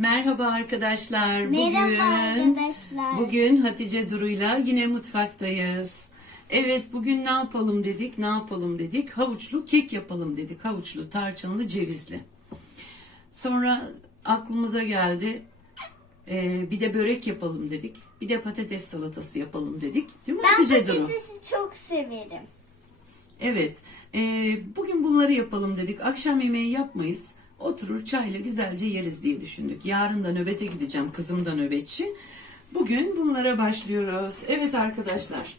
Merhaba arkadaşlar. Merhaba bugün, arkadaşlar. Bugün Hatice Duru'yla yine mutfaktayız. Evet bugün ne yapalım dedik, ne yapalım dedik. Havuçlu kek yapalım dedik. Havuçlu, tarçınlı, cevizli. Sonra aklımıza geldi. e, bir de börek yapalım dedik. Bir de patates salatası yapalım dedik. Değil mi Ben Hatice Duru? patatesi çok severim. Evet. e, bugün bunları yapalım dedik. Akşam yemeği yapmayız. Oturur çayla güzelce yeriz diye düşündük. Yarın da nöbete gideceğim. Kızım da nöbetçi. Bugün bunlara başlıyoruz. Evet arkadaşlar.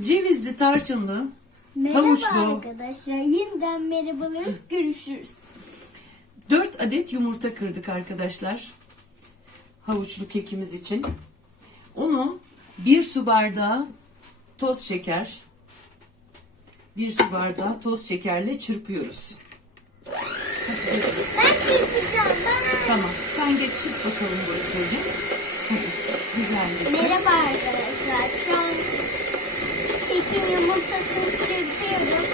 Cevizli, tarçınlı, Merhaba havuçlu, arkadaşlar. Yeniden merhabalarız. Görüşürüz. 4 adet yumurta kırdık arkadaşlar. Havuçlu kekimiz için. Onu bir su bardağı toz şeker, bir su bardağı toz şekerle çırpıyoruz. Ben çırpacağım. Ben... Tamam. Sen geç çırp bakalım böyle. Hadi. Güzelce çırp. Merhaba arkadaşlar. Şu an kekin yumurtasını çırpıyorum.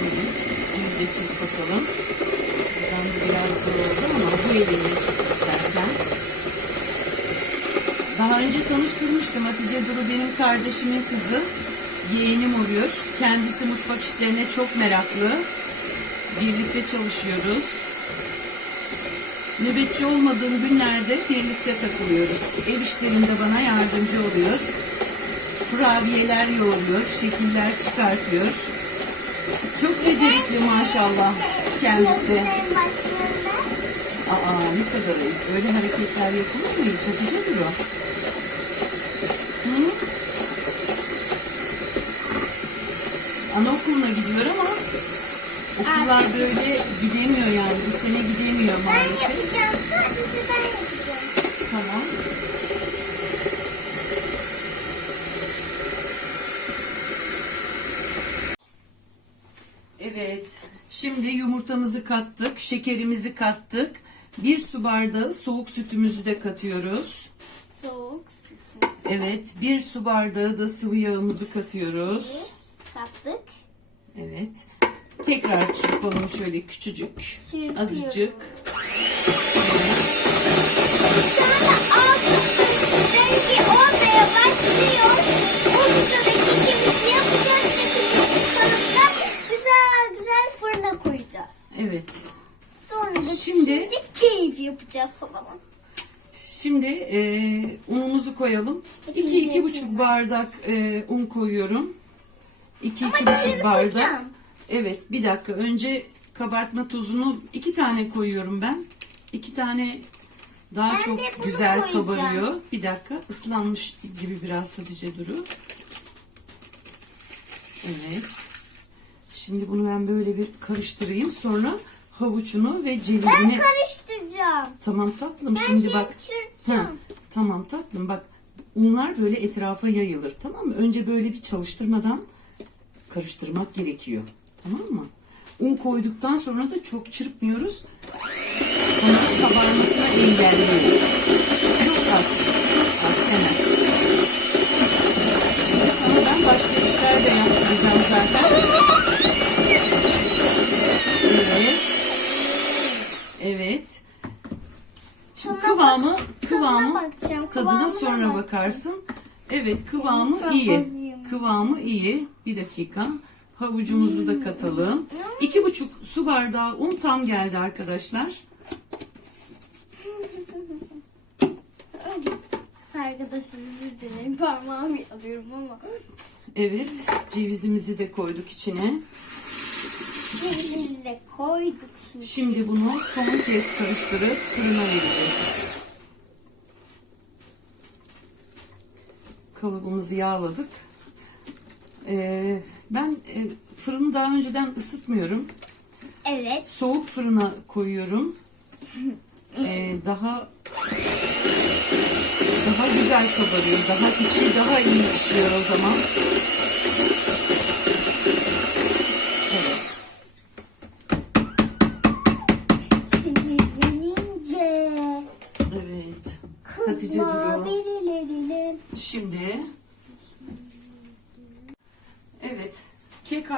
Evet. İyice çırp bakalım. Buradan da biraz zor oldu ama bu eliyle çırp istersen. Daha önce tanıştırmıştım. Hatice Duru benim kardeşimin kızı. Yeğenim oluyor. Kendisi mutfak işlerine çok meraklı. Birlikte çalışıyoruz. Nöbetçi olmadığım günlerde birlikte takılıyoruz. Ev işlerinde bana yardımcı oluyor. Kurabiyeler yoğuruyor, şekiller çıkartıyor. Çok becerikli maşallah kendisi. Aa ne kadar ayıp. Öyle hareketler yapılır mı hiç Hatice Duru? Hı? Anaokuluna gidiyor ama okullar böyle gidemiyor yani. Bu sene gidemiyor ben maalesef. yapacağım. Sadece ben yapacağım. Tamam. Evet. Şimdi yumurtamızı kattık, şekerimizi kattık. Bir su bardağı soğuk sütümüzü de katıyoruz. Soğuk sütümüzü Evet, bir su bardağı da sıvı yağımızı katıyoruz. kattık. Evet. Tekrar çırpalım şöyle küçücük. Çırpıyorum. Azıcık. Sonra altı rengi olmaya başlıyor. Ortada kekimizi yapacağız. Kekimizi çıkarıp da güzel güzel fırına koyacağız. Evet. Sonra da Şimdi- pişince keyif yapacağız falan. Şimdi e, unumuzu koyalım. 2 iki, buçuk bardak e, un koyuyorum. 2 Ama iki buçuk bardak. Evet bir dakika önce kabartma tozunu iki tane koyuyorum ben. İki tane daha Ben çok güzel koyacağım. kabarıyor. Bir dakika ıslanmış gibi biraz Hatice Duru. Evet. Şimdi bunu ben böyle bir karıştırayım. Sonra havuçunu ve Ben cevizini karıştıracağım. Tamam tatlım Ben şimdi bak. Ha, tamam tatlım bak. Unlar böyle etrafa yayılır tamam mı? Önce böyle bir çalıştırmadan karıştırmak gerekiyor. Tamam mı? Un koyduktan sonra da çok çırpmıyoruz. Hamurun kabarmasını engelliyor. Çok az, çok az hemen. Şimdi sana ben başka işler de yaptıracağım zaten. Evet. Evet. Şimdi kıvamı, kıvamı tadına sonra bakarsın. Evet kıvamı iyi. Kıvamı iyi. Bir dakika. Havucumuzu da katalım. İki buçuk su bardağı un tam geldi arkadaşlar. Arkadaşım özür dilerim parmağımı alıyorum ama. Evet cevizimizi de koyduk içine. Cevizimizi de koyduk şimdi. Şimdi bunu son kez karıştırıp fırına vereceğiz. Kalıbımızı yağladık. Ee, ben e, fırını daha önceden ısıtmıyorum. Evet. Soğuk fırına koyuyorum. Ee, daha daha güzel kabarıyor. Daha içi daha iyi pişiyor o zaman.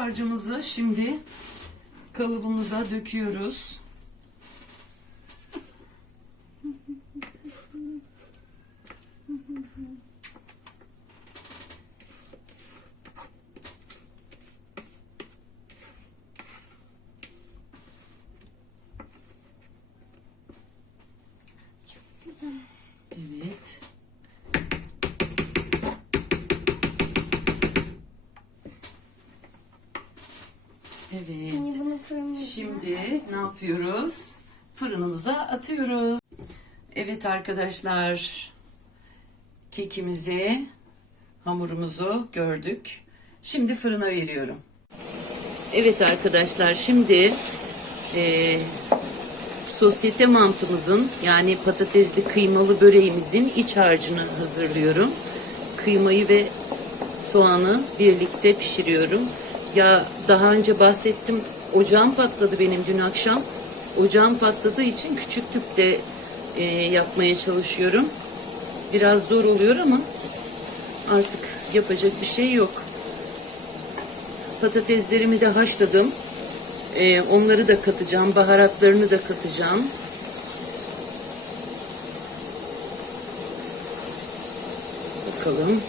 Harcımızı şimdi kalıbımıza döküyoruz. Evet. Şimdi bunu fırına Şimdi ne yapıyoruz? Fırınımıza atıyoruz. Evet arkadaşlar. Kekimizi, hamurumuzu gördük. Şimdi fırına veriyorum. Evet arkadaşlar şimdi eee, sosyete mantımızın yani patatesli kıymalı böreğimizin iç harcını hazırlıyorum. Kıymayı ve soğanı birlikte pişiriyorum. Ya daha önce bahsettim ocağım patladı benim dün akşam. Ocağım patladığı için küçük tüpte e, yapmaya çalışıyorum. Biraz zor oluyor ama artık yapacak bir şey yok. Patateslerimi de haşladım. E, onları da katacağım. Baharatlarını da katacağım. Bakalım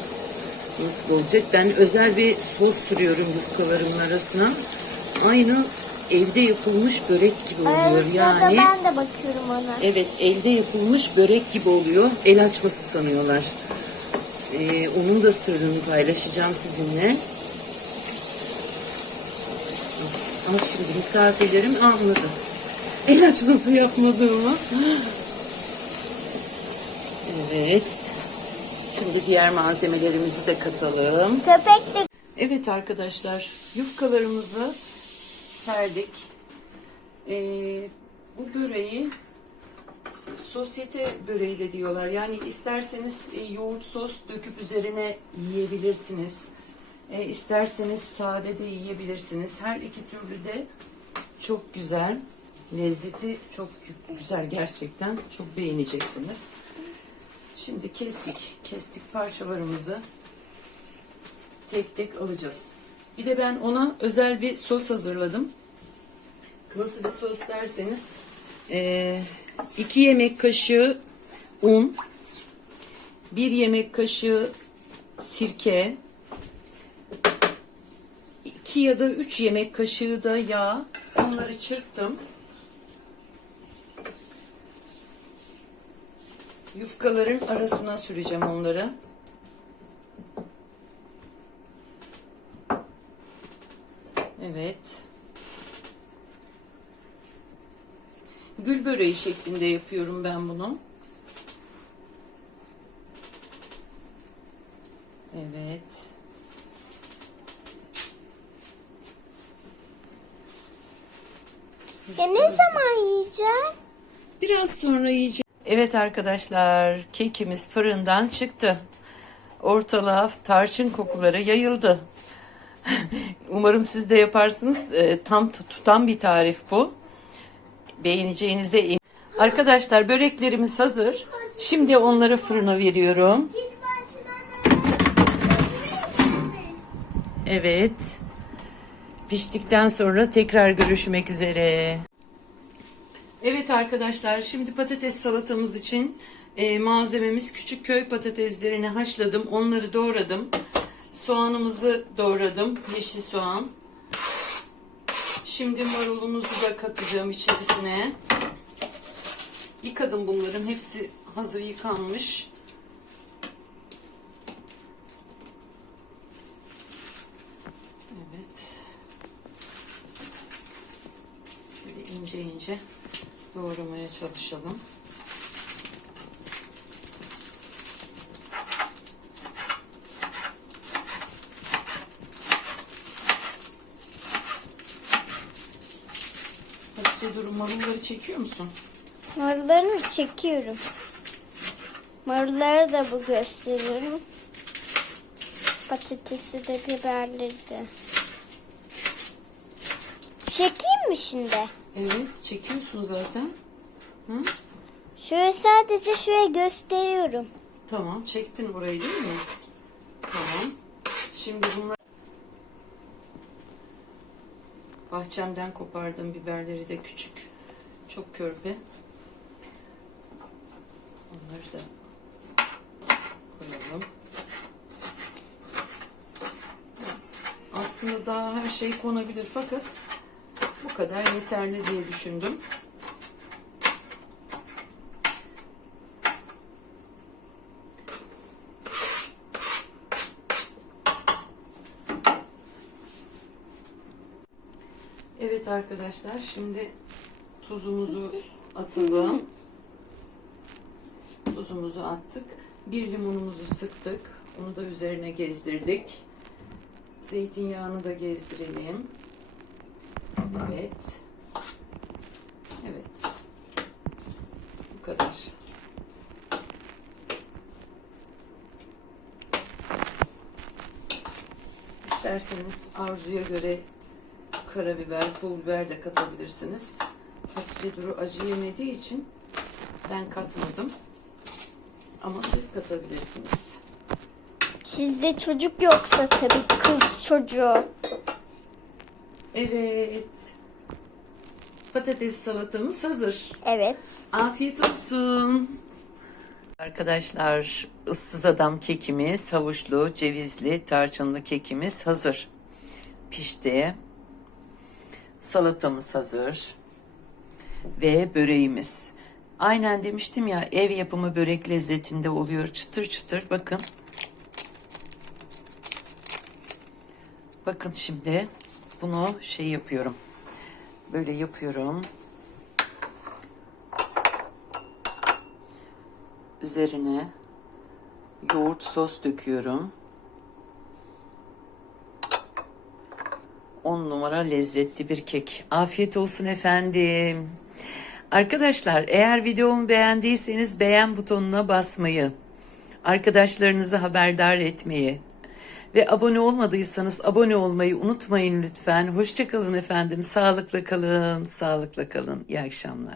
nasıl olacak. Ben özel bir sos sürüyorum yufkalarımın arasına. Aynı evde yapılmış börek gibi oluyor. Arasında Yani ben de bakıyorum ona. evet elde yapılmış börek gibi oluyor. El açması sanıyorlar. Ee, onun da sırrını paylaşacağım sizinle. Al şimdi misafirlerim anladı. El açması yapmadığımı. Evet. Şimdi diğer malzemelerimizi de katalım. Köpek de Evet arkadaşlar yufkalarımızı serdik. Ee, bu böreği sosyete böreği de diyorlar. Yani isterseniz e, yoğurt sos döküp üzerine yiyebilirsiniz. E, isterseniz sade de yiyebilirsiniz. Her iki türlü de çok güzel. Lezzeti çok güzel gerçekten. Çok beğeneceksiniz. Şimdi kestik. Kestik parçalarımızı tek tek alacağız. Bir de ben ona özel bir sos hazırladım. Nasıl bir sos derseniz 2 yemek kaşığı un, 1 yemek kaşığı sirke, 2 ya da 3 yemek kaşığı da yağ. Onları çırptım. Yufkaların arasına süreceğim onları. Evet. Gül böreği şeklinde yapıyorum ben bunu. Evet. ya ne zaman yiyeceğim? Biraz sonra yiyeceğim. Evet arkadaşlar, kekimiz fırından çıktı. Ortalığa tarçın kokuları yayıldı. Umarım siz de yaparsınız. Ee, tam tut- tutan bir tarif bu. Beğeneceğinize eminim. Arkadaşlar böreklerimiz hazır. Şimdi onları fırına veriyorum. Evet. Piştikten sonra tekrar görüşmek üzere. Evet arkadaşlar şimdi patates salatamız için e, malzememiz küçük köy patateslerini haşladım. Onları doğradım. Soğanımızı doğradım. Yeşil soğan. Şimdi marulumuzu da katacağım içerisine. Yıkadım bunların. Hepsi hazır yıkanmış. Evet. Böyle ince ince doğramaya çalışalım. Hatice durum marulları çekiyor musun? Marullarını çekiyorum. Marulları da bu gösteriyorum. Patatesi de biberleri de. Çekeyim mi şimdi? Evet çekiyorsun zaten. Hı? Şöyle sadece şuraya gösteriyorum. Tamam çektin burayı değil mi? Tamam. Şimdi bunlar bahçemden kopardım biberleri de küçük. Çok körpe. Onları da koyalım. Aslında daha her şey konabilir fakat bu kadar yeterli diye düşündüm. Evet arkadaşlar şimdi tuzumuzu atalım. Tuzumuzu attık. Bir limonumuzu sıktık. Onu da üzerine gezdirdik. Zeytinyağını da gezdirelim. Evet. Evet. Bu kadar. İsterseniz arzuya göre karabiber, pul biber de katabilirsiniz. Hatice Duru acı yemediği için ben katmadım. Ama siz katabilirsiniz. Sizde çocuk yoksa tabii kız çocuğu. Evet. Patates salatamız hazır. Evet. Afiyet olsun. Arkadaşlar ıssız adam kekimiz, havuçlu, cevizli, tarçınlı kekimiz hazır. Pişti. Salatamız hazır. Ve böreğimiz. Aynen demiştim ya ev yapımı börek lezzetinde oluyor. Çıtır çıtır bakın. Bakın şimdi bunu şey yapıyorum. Böyle yapıyorum. Üzerine yoğurt sos döküyorum. 10 numara lezzetli bir kek. Afiyet olsun efendim. Arkadaşlar eğer videomu beğendiyseniz beğen butonuna basmayı, arkadaşlarınızı haberdar etmeyi ve abone olmadıysanız abone olmayı unutmayın lütfen. Hoşçakalın efendim. Sağlıkla kalın, sağlıkla kalın. İyi akşamlar.